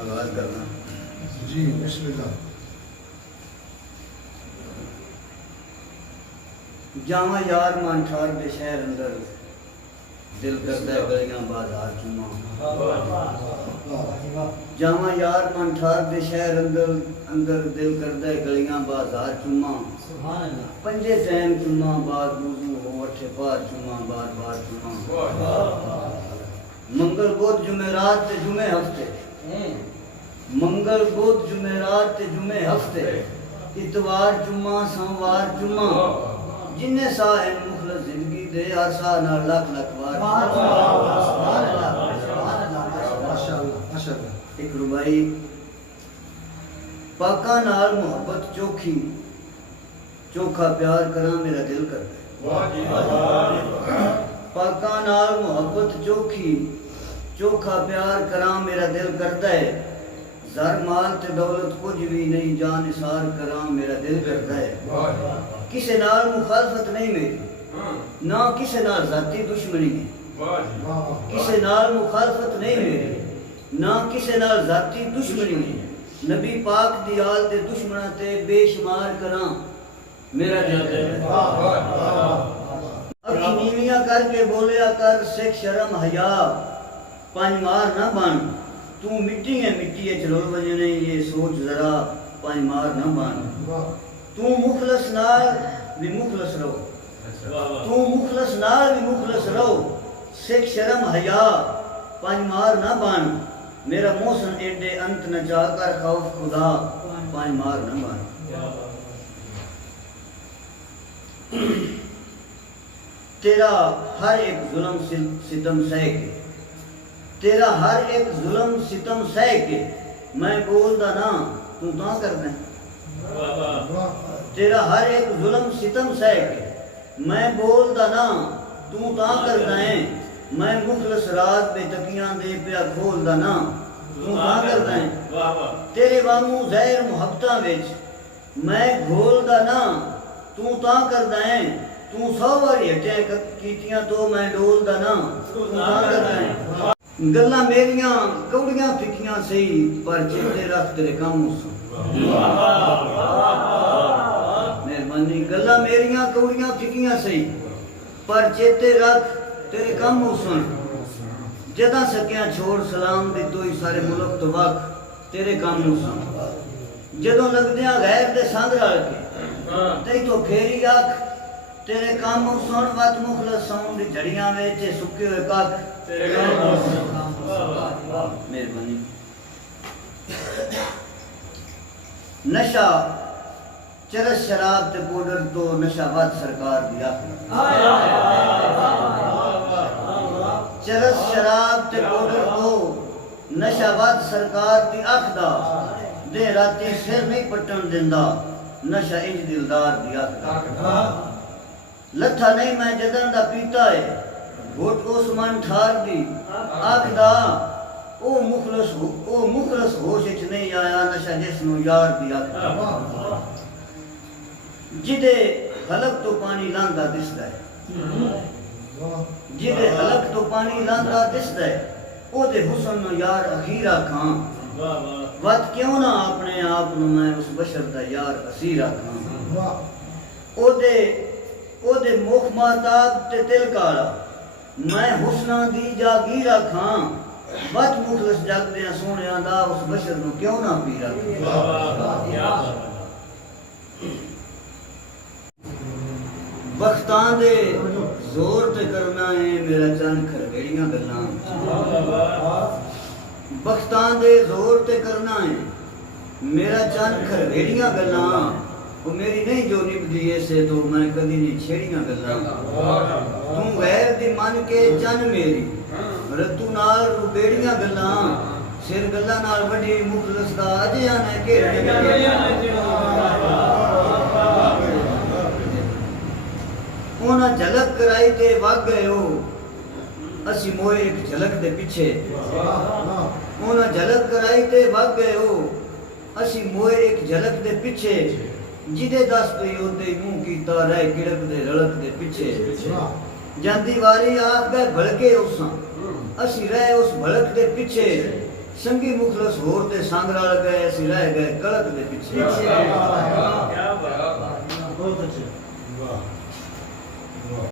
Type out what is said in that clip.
आगाज करना जी बिस्मिल्लाह। जावा यार मान ठार दे शहर अंदर दिल करता है गलियां बाजार चुमा। जावा यार मान ठार दे शहर अंदर अंदर दिल करता है गलियां बाजार चुमा। पंजे टैम चुमा बाद वुजू हो अठे पार चुमा बार बार चुमा। मंगल बुध जुमेरात ते जुमे हफ्ते मंगल बुध जुमेरात ते जुमे हफ्ते इतवार जुम्मा सोमवार जुम्मा जिन्ने सा है मुखलस जिंदगी दे आसा ना लाख लाख बार। माशाअल्लाह माशाअल्लाह। एक रुबाई पाका नाल मोहब्बत चोखी चोखा प्यार करा मेरा दिल करता है। पाका नाल मोहब्बत चोखी चोखा प्यार करा मेरा दिल करता है। ज़र माल ते दौलत कुछ भी नहीं जान निसार करा मेरा दिल करता है। किसे नाल मुखालफत नहीं मेरी ना किसे नाल जाती दुश्मनी है। किसे नाल मुखालफत नहीं मेरी ना किसे नाल जाती दुश्मनी है। नबी पाक दी आल दे दुश्मना ते बेशुमार करा मेरा दिल करता है। अखी नीवियां करके बोलिया कर सिख शर्म हया पंज मार ना बन। तू मिट्टी है मिट्टी है चलो वजने ये सोच जरा पंज मार ना बन। तू मुखलस नाल भी मुखलस रहो तू मुखलस नाल भी मुखलस रहो सिख शर्म हया पंज मार ना बन। मेरा मौसम एडे अंत न जाकर खौफ खुदा पंज मार ना बन। तेरा हर एक जुल्म सितम सह के तेरा हर एक जुल्म सितम सह के मैं बोलदा ना तू ता करदा। तेरा हर एक जुल्म सितम सह के मैं बोलदा ना तू ता करदा है। मैं मुखलस रात बेतकियां दे पिया खोलदा ना तू ता करदा है। तेरे वांगू ज़हर मुहब्बतां विच मैं घोलदा ना तू ता करदा है। तू 100 वारी हटिया कीतियां तो मैं डोलदा ना तू ता करदा है। गल्लां मेरियां कौड़ियां फिकियां सही पर चेते रख तेरे काम उस मेहरबानी। गल्लां मेरियां कौड़ियां फिकियां सही पर चेते रख तेरे काम उस जदा सकियां छोड़ सलाम दितो ही सारे मुल्क तो वक तेरे काम उस जदों लगदियां गैर दे संग रल के तई तो फेरी रख तेरे काम सुन वत मुखलस सौन दी झड़ियां विच सुके हुए कख तेरे काम मेहरबानी। नशा चरस शराब ते पाउडर तो नशा वत सरकार दी आख। चरस शराब ते पाउडर तो नशा वत सरकार दी आख दा दे राती सिर नहीं पटन दिंदा नशा इंज दिलदार दी आख दा। लथा नहीं मैं जदन दा पीता है घोट उस्मान ठार दी आखदा ओ मुखलस होश विच नहीं आया नशा जिसनु यार दी आखदा। जिदे हलक तो पानी लांदा दिसदा है जिदे हलक तो पानी लांदा दिसदा है ओदे हुस्न नु यार अखीरा खां। वत क्यों ना अपने आप नु मैं उस बशर दा यार असीरा खां। ओदे मुख माताब ते दिल काला मैं हुस्ना दी जागीरा खां। वत मुखलस जगदे सोहणिया दा उस बशर नु क्यों ना पीरा। बख्तां दे जोर ते करना है मेरा चंद खरगड़ियां गल्लां। बख्तां दे जोर ते करना है मेरा चंद खरगड़ियां गल्लां। वो मेरी नहीं जो निभदी ऐसे तो मैं कदी नहीं छेड़ियां गल्लां। तू गैर दी मन के चन मेरी रतू नाल रुबेड़ियां गल्लां। सिर गल्लां नाल वड्डी मुखलस दा अजिया ने घेड़े ओना झलक कराई ते वग गए हो असी मोए एक झलक दे पीछे। ओना झलक कराई ते वग गए हो असी मोए एक झलक दे पीछे। जिदे दस पे ओदे मुंह कीता रह गिड़क दे रलक दे पीछे। जांदी वारी आख गए भड़के उसां असी रहे उस भड़क दे पीछे। ਸੰਗੀ ਮੁਖਲਸ ਹੋਰ ਤੇ ਸੰਗ ਰਲ ਗਏ ਅਸੀਂ ਰਹਿ ਗਏ ਗਲਤ ਦੇ ਪਿੱਛੇ बहुत अच्छे वाह